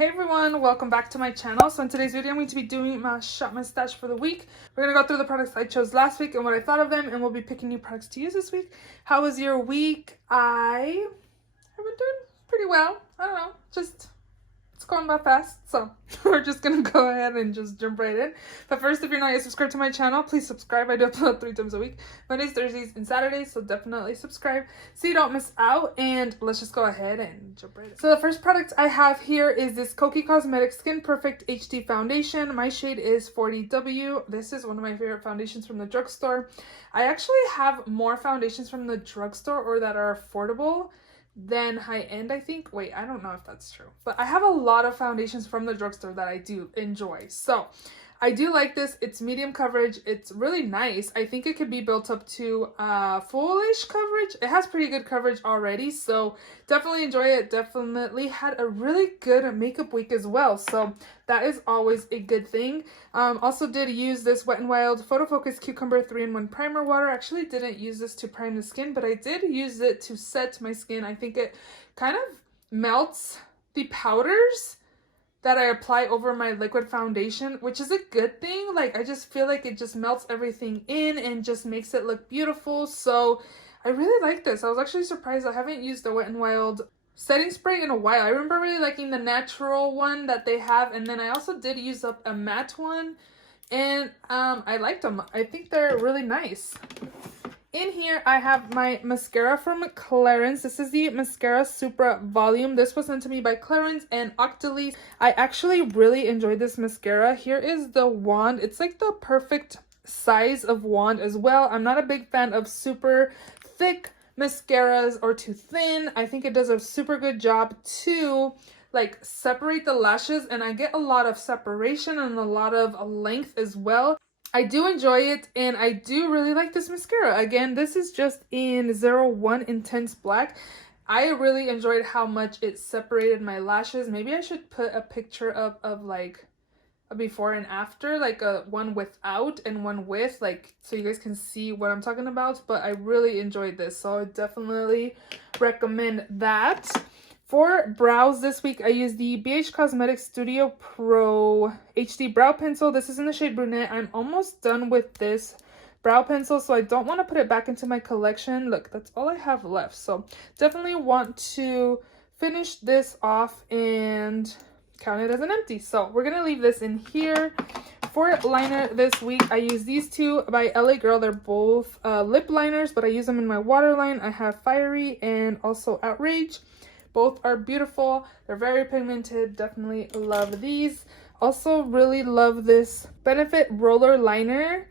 Hey everyone, welcome back to my channel. So in today's video, I'm going to be doing my shop my stash for the week. We're going to go through the products I chose last week and what I thought of them, and we'll be picking new products to use this week. How was your week? I have been doing pretty well. I don't know, just it's going by fast, so we're just gonna go ahead and just jump right in. But first, if you're not yet subscribed to my channel, please subscribe. I do upload 3 times a week, Mondays, Thursdays, and Saturdays, so definitely subscribe so you don't miss out. And let's just go ahead and jump right in. So the first product I have here is this Kokie Cosmetics Skin Perfect HD Foundation. My shade is 40W. This is one of my favorite foundations from the drugstore. I actually have more foundations from the drugstore or that are affordable than high-end, I think. Wait, I don't know if that's true, but I have a lot of foundations from the drugstore that I do enjoy. So I do like this. It's medium coverage. It's really nice. I think it could be built up to full-ish coverage. It has pretty good coverage already, so definitely enjoy it. Definitely had a really good makeup week as well, so that is always a good thing. Also did use this Wet n Wild Photo Focus Cucumber 3-in-1 Primer Water. Actually didn't use this to prime the skin, but I did use it to set my skin. I think it kind of melts the powders that I apply over my liquid foundation, which is a good thing. Like, I just feel like it just melts everything in and just makes it look beautiful. So I really like this. I was actually surprised. I haven't used the Wet n Wild setting spray in a while. I remember really liking the natural one that they have, and then I also did use up a matte one, and I liked them. I think they're really nice. In here, I have my mascara from Clarins. This is the Mascara Supra Volume. This was sent to me by Clarins and Octolis. I actually really enjoyed this mascara. Here is the wand. It's like the perfect size of wand as well. I'm not a big fan of super thick mascaras or too thin. I think it does a super good job to like separate the lashes, and I get a lot of separation and a lot of length as well. I do enjoy it, and I do really like this mascara. Again, this is just in 01 Intense Black. I really enjoyed how much it separated my lashes. Maybe I should put a picture up of like a before and after, like a one without and one with, like, so you guys can see what I'm talking about. But I really enjoyed this, so I definitely recommend that. For brows this week, I used the BH Cosmetics Studio Pro HD Brow Pencil. This is in the shade Brunette. I'm almost done with this brow pencil, so I don't want to put it back into my collection. Look, that's all I have left. So definitely want to finish this off and count it as an empty. So we're going to leave this in here. For liner this week, I use these two by LA Girl. They're both lip liners, but I use them in my waterline. I have Fiery and also Outrage. Both are beautiful. They're very pigmented. Definitely love these. Also really love this Benefit Roller Liner.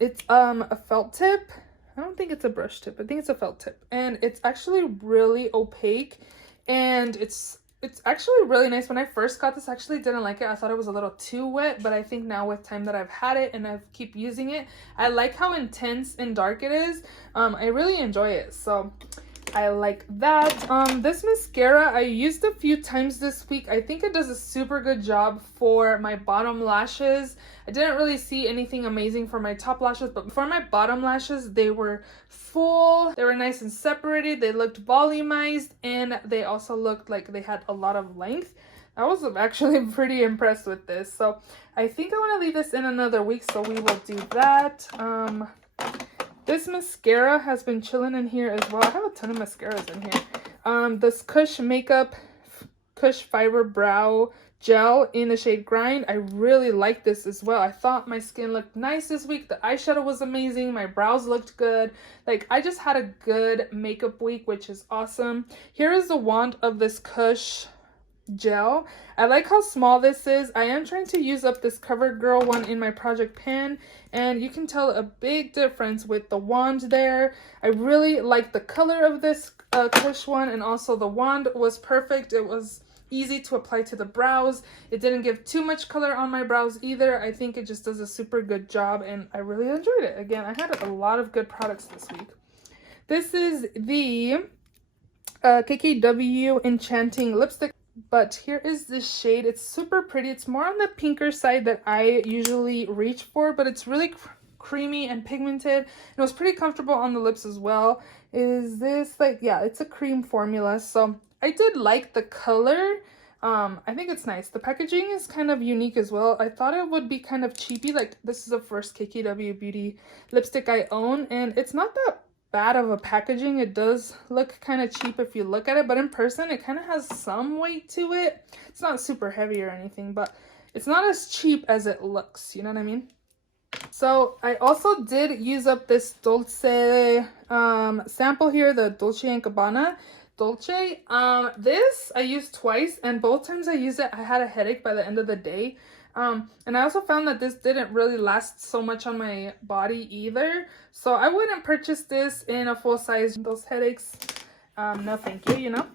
It's a felt tip. I don't think it's a brush tip. I think it's a felt tip. And it's actually really opaque. And it's actually really nice. When I first got this, I actually didn't like it. I thought it was a little too wet. But I think now with time that I've had it and I keep using it, I like how intense and dark it is. I really enjoy it. So I like that. This mascara I used a few times this week. I think it does a super good job for my bottom lashes. I didn't really see anything amazing for my top lashes, but for my bottom lashes, they were full. They were nice and separated. They looked volumized, and they also looked like they had a lot of length. I was actually pretty impressed with this. So I think I want to leave this in another week, so we will do that. This mascara has been chilling in here as well. I have a ton of mascaras in here. This Kush Makeup Kush Fiber Brow Gel in the shade Grind. I really like this as well. I thought my skin looked nice this week. The eyeshadow was amazing. My brows looked good. Like, I just had a good makeup week, which is awesome. Here is the wand of this Kush gel. I like how small this is. I am trying to use up this CoverGirl one in my project pan, and you can tell a big difference with the wand there. I really like the color of this Kush one, and also the wand was perfect. It was easy to apply to the brows. It didn't give too much color on my brows either. I think it just does a super good job, and I really enjoyed it. Again, I had a lot of good products this week. This is the KKW Enchanting Lipstick. But here is the shade. It's super pretty. It's more on the pinker side that I usually reach for, but it's really creamy and pigmented. And it was pretty comfortable on the lips as well. Is this like, yeah, it's a cream formula. So I did like the color. I think it's nice. The packaging is kind of unique as well. I thought it would be kind of cheapy. Like, this is the first KKW Beauty lipstick I own, and it's not that bad of a packaging. It does look kind of cheap if you look at it, but in person it kind of has some weight to it. It's not super heavy or anything, but it's not as cheap as it looks, you know what I mean? So I also did use up this Dolce sample here, the Dolce & Gabbana Dolce. This I used twice, and both times I used it I had a headache by the end of the day. And I also found that this didn't really last so much on my body either, so I wouldn't purchase this in a full size. Those headaches, no thank you, you know.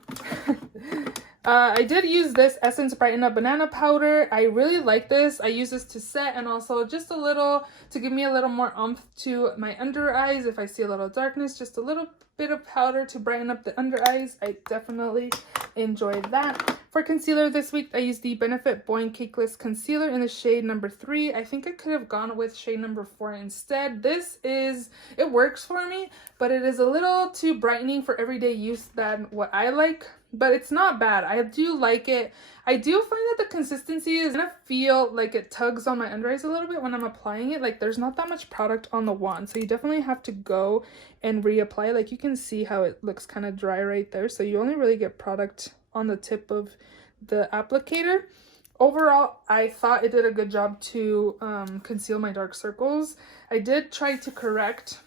I did use this Essence Brighten Up Banana Powder. I really like this. I use this to set, and also just a little to give me a little more oomph to my under eyes. If I see a little darkness, just a little bit of powder to brighten up the under eyes. I definitely enjoy that. For concealer this week, I used the Benefit Boing Cakeless Concealer in the shade number 3. I think I could have gone with shade number 4 instead. It works for me, but it is a little too brightening for everyday use than what I like. But it's not bad. I do like it. I do find that the consistency is gonna feel like it tugs on my under eyes a little bit when I'm applying it. Like, there's not that much product on the wand, so you definitely have to go and reapply. Like, you can see how it looks kind of dry right there, so you only really get product on the tip of the applicator. Overall, I thought it did a good job to conceal my dark circles. I did try to correct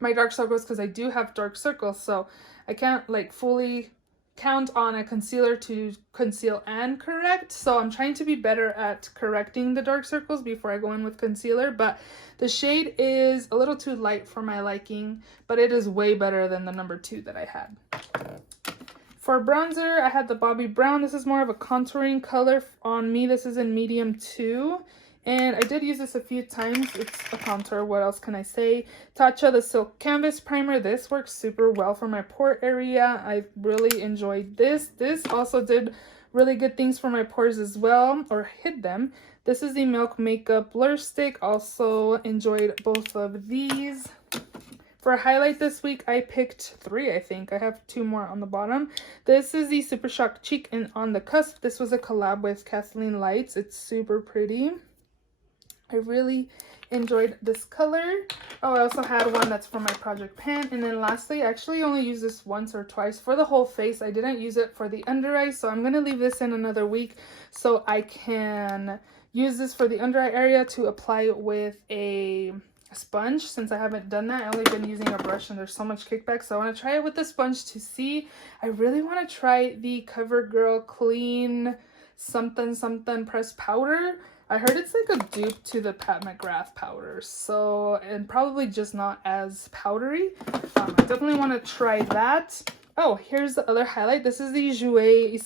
my dark circles because I do have dark circles, so I can't like fully count on a concealer to conceal and correct, so I'm trying to be better at correcting the dark circles before I go in with concealer. But the shade is a little too light for my liking, but it is way better than the number 2 that I had. For bronzer, I had the Bobbi Brown. This is more of a contouring color on me. This is in medium 2. And I did use this a few times. It's a contour. What else can I say? Tatcha, the Silk Canvas Primer. This works super well for my pore area. I really enjoyed this. This also did really good things for my pores as well, or hid them. This is the Milk Makeup Blur Stick. Also enjoyed both of these. For a highlight this week, I picked 3, I think. I have 2 more on the bottom. This is the Super Shock Cheek and On the Cusp. This was a collab with Kathleen Lights. It's super pretty. I really enjoyed this color. Oh, I also had one that's for my project pan. And then lastly, I actually only used this once or twice for the whole face. I didn't use it for the under eye, so I'm going to leave this in another week so I can use this for the under eye area to apply with a sponge. Since I haven't done that, I've only been using a brush and there's so much kickback, so I want to try it with the sponge to see. I really want to try the CoverGirl Clean something pressed powder. I heard it's like a dupe to the Pat McGrath powder, so, and probably just not as powdery. I definitely want to try that. Oh, here's the other highlight. This is the Jouer,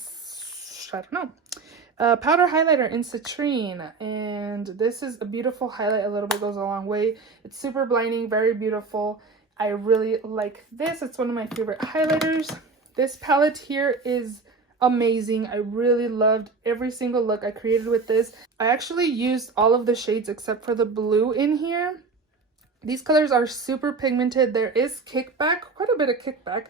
I don't know, powder highlighter in citrine, and this is a beautiful highlight. A little bit goes a long way. It's super blinding, very beautiful. I really like this. It's one of my favorite highlighters. This palette here is amazing. I really loved every single look I created with this. I actually used all of the shades except for the blue in here. These colors are super pigmented. There is kickback, quite a bit of kickback,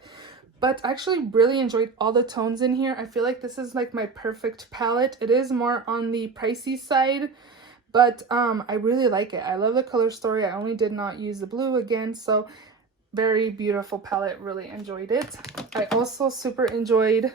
but I actually really enjoyed all the tones in here. I feel like this is like my perfect palette. It is more on the pricey side, but I really like it. I love the color story. I only did not use the blue again, so very beautiful palette. Really enjoyed it. I also super enjoyed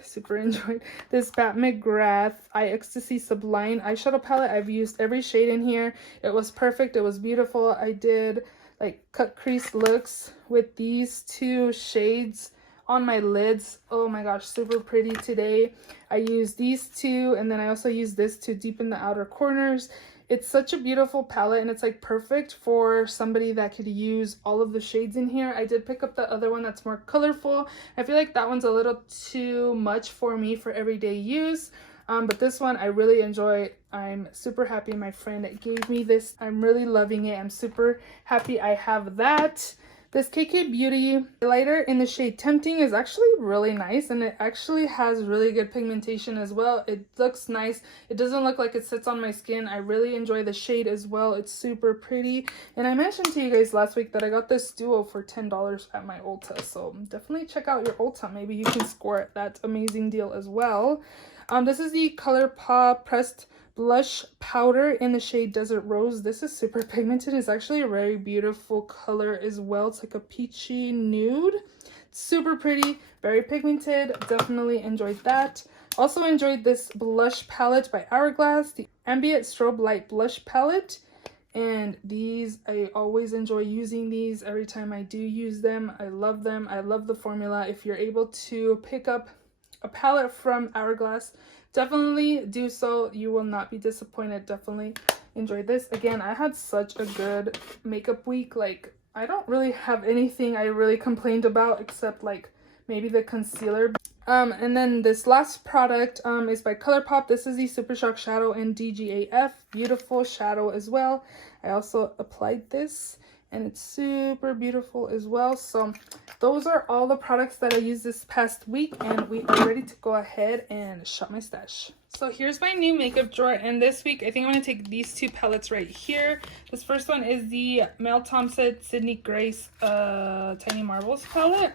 this Pat McGrath Eye Ecstasy Sublime eyeshadow palette. I've used every shade in here. It was perfect. It was beautiful. I did like cut crease looks with these 2 shades on my lids. Oh my gosh, super pretty today. I used these 2, and then I also used this to deepen the outer corners. It's such a beautiful palette, and it's like perfect for somebody that could use all of the shades in here. I did pick up the other one that's more colorful. I feel like that one's a little too much for me for everyday use. But this one I really enjoy. I'm super happy my friend gave me this. I'm really loving it. I'm super happy I have that. This KK Beauty highlighter in the shade Tempting is actually really nice, and it actually has really good pigmentation as well. It looks nice. It doesn't look like it sits on my skin. I really enjoy the shade as well. It's super pretty. And I mentioned to you guys last week that I got this duo for $10 at my Ulta, so definitely check out your Ulta. Maybe you can score that amazing deal as well. This is the ColourPop Pressed Blush Powder in the shade Desert Rose. This is super pigmented. It's actually a very beautiful color as well. It's like a peachy nude. Super pretty, very pigmented. Definitely enjoyed that. Also enjoyed this blush palette by Hourglass, the Ambient Strobe Light Blush Palette. And these, I always enjoy using these every time I do use them. I love them. I love the formula. If you're able to pick up a palette from Hourglass, definitely do so. You will not be disappointed. Definitely enjoy this. Again, I had such a good makeup week. Like, I don't really have anything I really complained about except like maybe the concealer. And then this last product is by ColourPop. This is the Super Shock Shadow in DGAF. Beautiful shadow as well. I also applied this and it's super beautiful as well. So those are all the products that I used this past week, and we are ready to go ahead and shop my stash. So here's my new makeup drawer, and this week I think I'm going to take these two palettes right here. This first one is the Mel Thompson Sydney Grace Tiny Marbles palette.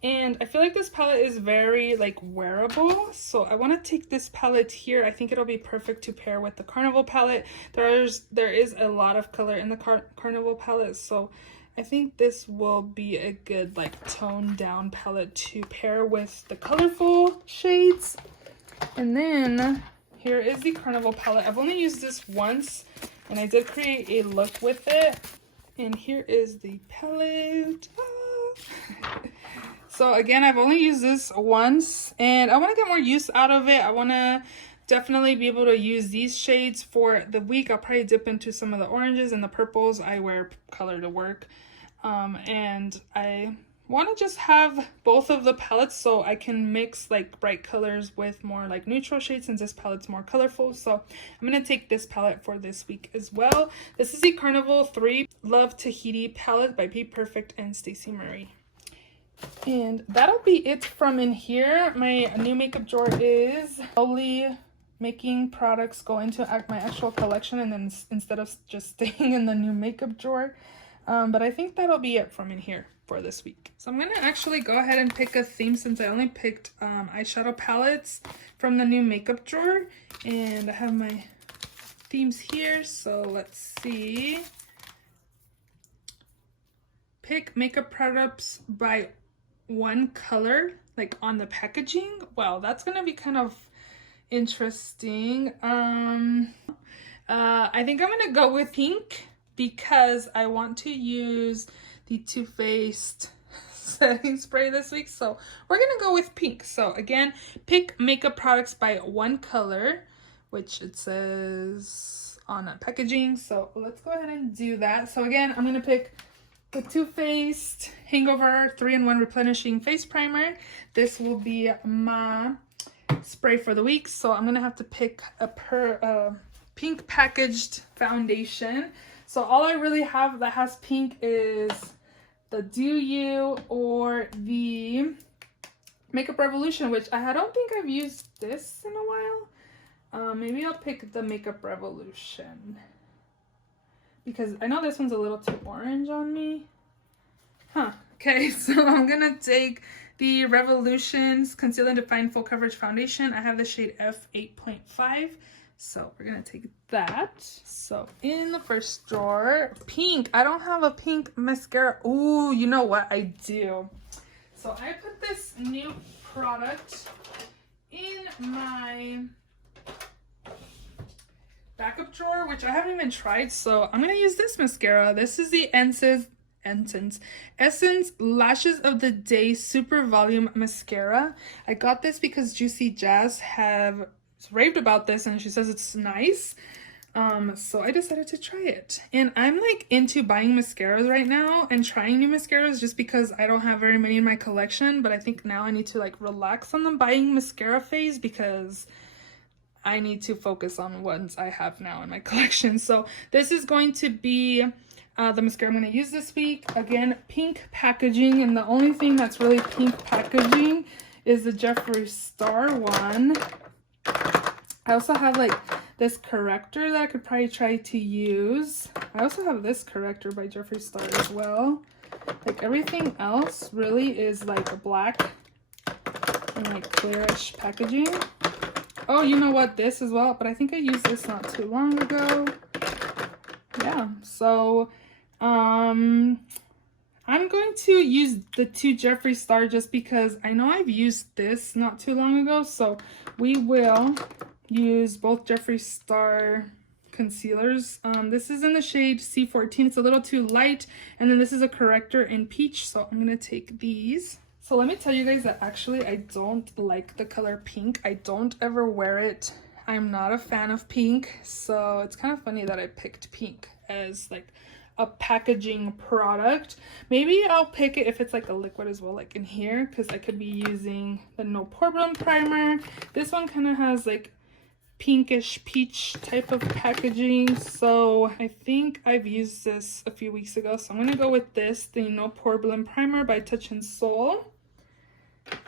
And I feel like this palette is very like wearable, so I want to take this palette here. I think it'll be perfect to pair with the Carnival palette. There is a lot of color in the Carnival palette, so I think this will be a good like toned down palette to pair with the colorful shades. And then here is the Carnival palette. I've only used this once, and I did create a look with it. And here is the palette. So again, I've only used this once, and I want to get more use out of it. I want to definitely be able to use these shades for the week. I'll probably dip into some of the oranges and the purples. I wear color to work. And I want to just have both of the palettes so I can mix like bright colors with more like neutral shades, since this palette's more colorful. So I'm going to take this palette for this week as well. This is the Carnival 3 Love Tahiti palette by Be Perfect and Stacey Murray. And that'll be it from in here. My new makeup drawer is slowly making products go into my actual collection, and then instead of just staying in the new makeup drawer. But I think that'll be it from in here for this week. So I'm going to actually go ahead and pick a theme, since I only picked eyeshadow palettes from the new makeup drawer. And I have my themes here, so let's see. Pick makeup products by one color, like on the packaging. Wow, that's gonna be kind of interesting. I think I'm gonna go with pink because I want to use the Too Faced setting spray this week, so we're gonna go with pink. So again, pick makeup products by one color, which it says on the packaging. So let's go ahead and do that. So again, I'm gonna pick the Too Faced Hangover 3-in-1 Replenishing Face Primer. This will be my spray for the week, so I'm gonna have to pick a pink packaged foundation. So all I really have that has pink is the Do You or the Makeup Revolution, which I don't think I've used this in a while. Maybe I'll pick the Makeup Revolution, because I know this one's a little too orange on me. Okay, so I'm gonna take the Revolution's Conceal and Define Full Coverage Foundation. I have the shade F8.5, so we're gonna take that. So in the first drawer, pink. I don't have a pink mascara. Ooh, you know what? I do. So I put this new product in my backup drawer, which I haven't even tried, so I'm gonna use this mascara. This is the Essence Lashes of the Day Super Volume Mascara. I got this because Juicy Jazz have raved about this, and she says it's nice. So I decided to try it. And I'm like into buying mascaras right now and trying new mascaras just because I don't have very many in my collection, but I think now I need to like relax on the buying mascara phase because I need to focus on ones I have now in my collection. So this is going to be the mascara I'm going to use this week. Again, pink packaging, and the only thing that's really pink packaging is the Jeffree Star one. I also have like this corrector that I could probably try to use. I also have this corrector by Jeffree Star as well. Like everything else really is like a black and like clearish packaging. Oh, you know what? This as well, but I think I used this not too long ago. Yeah, so I'm going to use the 2 Jeffree Star just because I know I've used this not too long ago. So we will use both Jeffree Star concealers. This is in the shade C14. It's a little too light. And then this is a corrector in peach. So I'm going to take these. So let me tell you guys that actually I don't like the color pink. I don't ever wear it. I'm not a fan of pink. So it's kind of funny that I picked pink as like a packaging product. Maybe I'll pick it if it's like a liquid as well, like in here, because I could be using the No Problem primer. This one kind of has like pinkish peach type of packaging, so I think I've used this a few weeks ago, so I'm gonna go with this, the No Problem primer by Touch and Soul.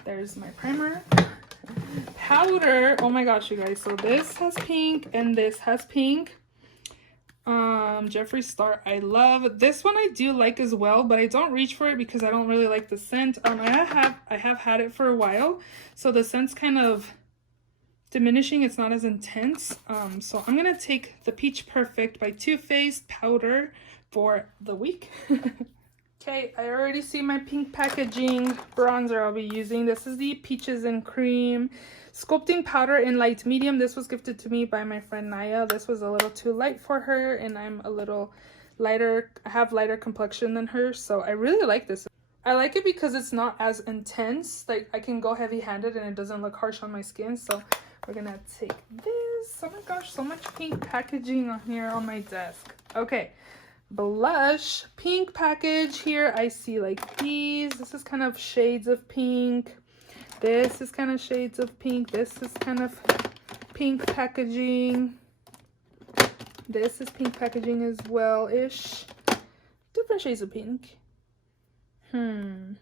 There's my primer. Powder, oh my gosh, you guys, so this has pink and this has pink. Jeffree Star, I love this one. I do like as well, but I don't reach for it because I don't really like the scent. I have had it for a while, so the scent's kind of diminishing. It's not as intense. So I'm gonna take the Peach Perfect by Too Faced powder for the week. Okay, I already see my pink packaging bronzer I'll be using. This is the Peaches and Cream Sculpting Powder in Light Medium. This was gifted to me by my friend Naya. This was a little too light for her, and I'm a little lighter. I have lighter complexion than her, so I really like this. I like it because it's not as intense. Like, I can go heavy-handed and it doesn't look harsh on my skin. So we're gonna take this. Oh my gosh, so much pink packaging on here on my desk. Okay. Blush, pink package. Here I see like these. This is kind of shades of pink. This is kind of shades of pink. This is kind of pink packaging. This is pink packaging as well ish. Different shades of pink. We're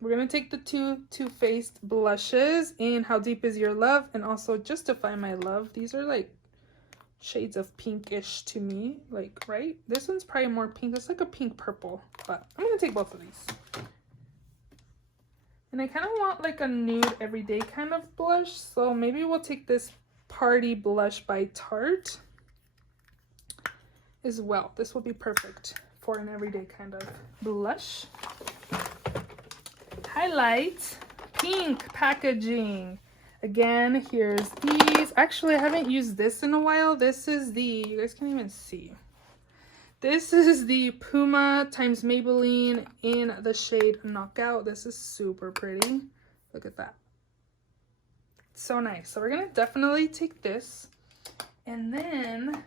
gonna take the two Too Faced blushes in How Deep Is Your Love and also Justify My Love. These are like shades of pinkish to me, like, right? This one's probably more pink. It's like a pink purple, but I'm gonna take both of these. And I kind of want like a nude everyday kind of blush, so maybe we'll take this Party Blush by Tarte as well. This will be perfect for an everyday kind of blush. Highlight, pink packaging. Again, here's these. Actually, I haven't used this in a while. This is the, you guys can't even see. This is the Puma times Maybelline in the shade Knockout. This is super pretty. Look at that. So nice. So we're going to definitely take this. And then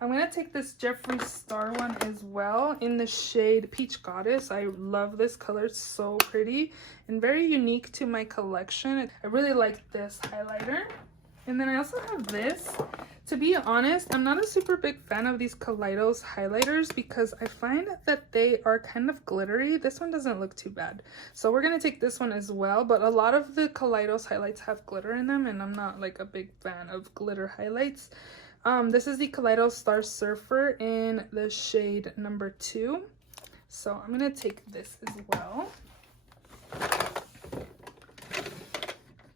I'm going to take this Jeffree Star one as well in the shade Peach Goddess. I love this color. It's so pretty and very unique to my collection. I really like this highlighter. And then I also have this. To be honest, I'm not a super big fan of these Kaleidos highlighters because I find that they are kind of glittery. This one doesn't look too bad. So we're going to take this one as well. But a lot of the Kaleidos highlights have glitter in them, and I'm not like a big fan of glitter highlights. This is the Kaleidos Star Surfer in the shade number 2. So I'm going to take this as well.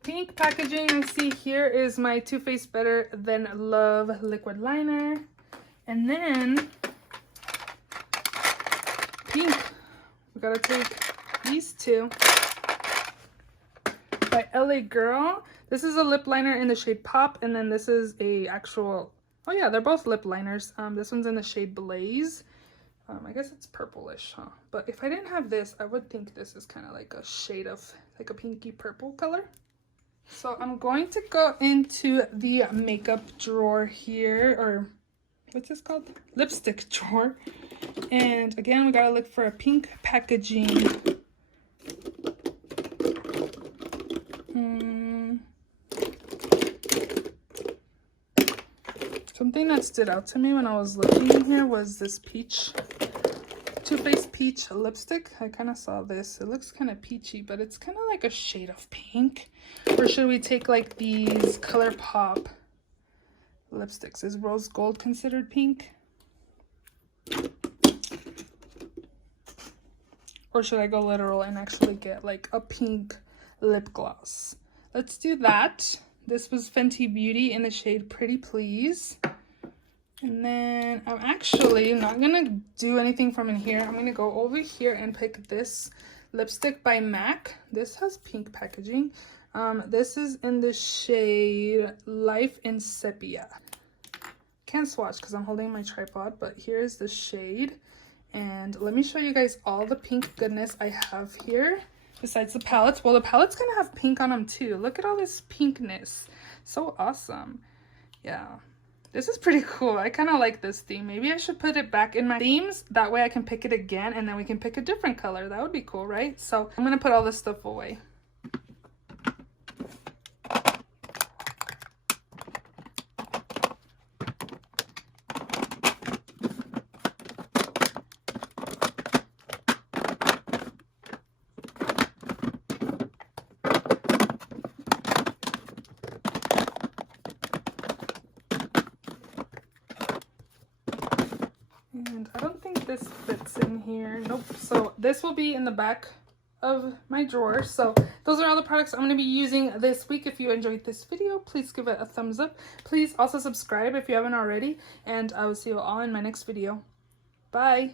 Pink packaging I see here is my Too Faced Better Than Love liquid liner. And then pink. We gotta take these two by LA Girl. This is a lip liner in the shade Pop, and then this is a actual, oh yeah, they're both lip liners. This one's in the shade Blaze. I guess it's purplish, huh? But if I didn't have this, I would think this is kind of like a shade of like a pinky purple color. So I'm going to go into the makeup drawer here, or what's this called? Lipstick drawer. And again, we gotta look for a pink packaging. Something that stood out to me when I was looking in here was this peach, Too Faced Peach lipstick. I kind of saw this. It looks kind of peachy, but it's kind of like a shade of pink. Or should we take like these ColourPop lipsticks? Is Rose Gold considered pink? Or should I go literal and actually get like a pink lip gloss? Let's do that. This was Fenty Beauty in the shade Pretty Please. And then I'm actually not gonna do anything from in here. I'm gonna go over here and pick this lipstick by MAC. This has pink packaging. This is in the shade Life in Sepia. Can't swatch because I'm holding my tripod, but here's the shade. And let me show you guys all the pink goodness I have here besides the palettes. Well, the palette's gonna have pink on them too. Look at all this pinkness. So awesome. Yeah. This is pretty cool. I kind of like this theme. Maybe I should put it back in my themes. That way I can pick it again and then we can pick a different color. That would be cool, right? So I'm going to put all this stuff away. And I don't think this fits in here. Nope. So this will be in the back of my drawer. So those are all the products I'm going to be using this week. If you enjoyed this video, please give it a thumbs up. Please also subscribe if you haven't already. And I will see you all in my next video. Bye.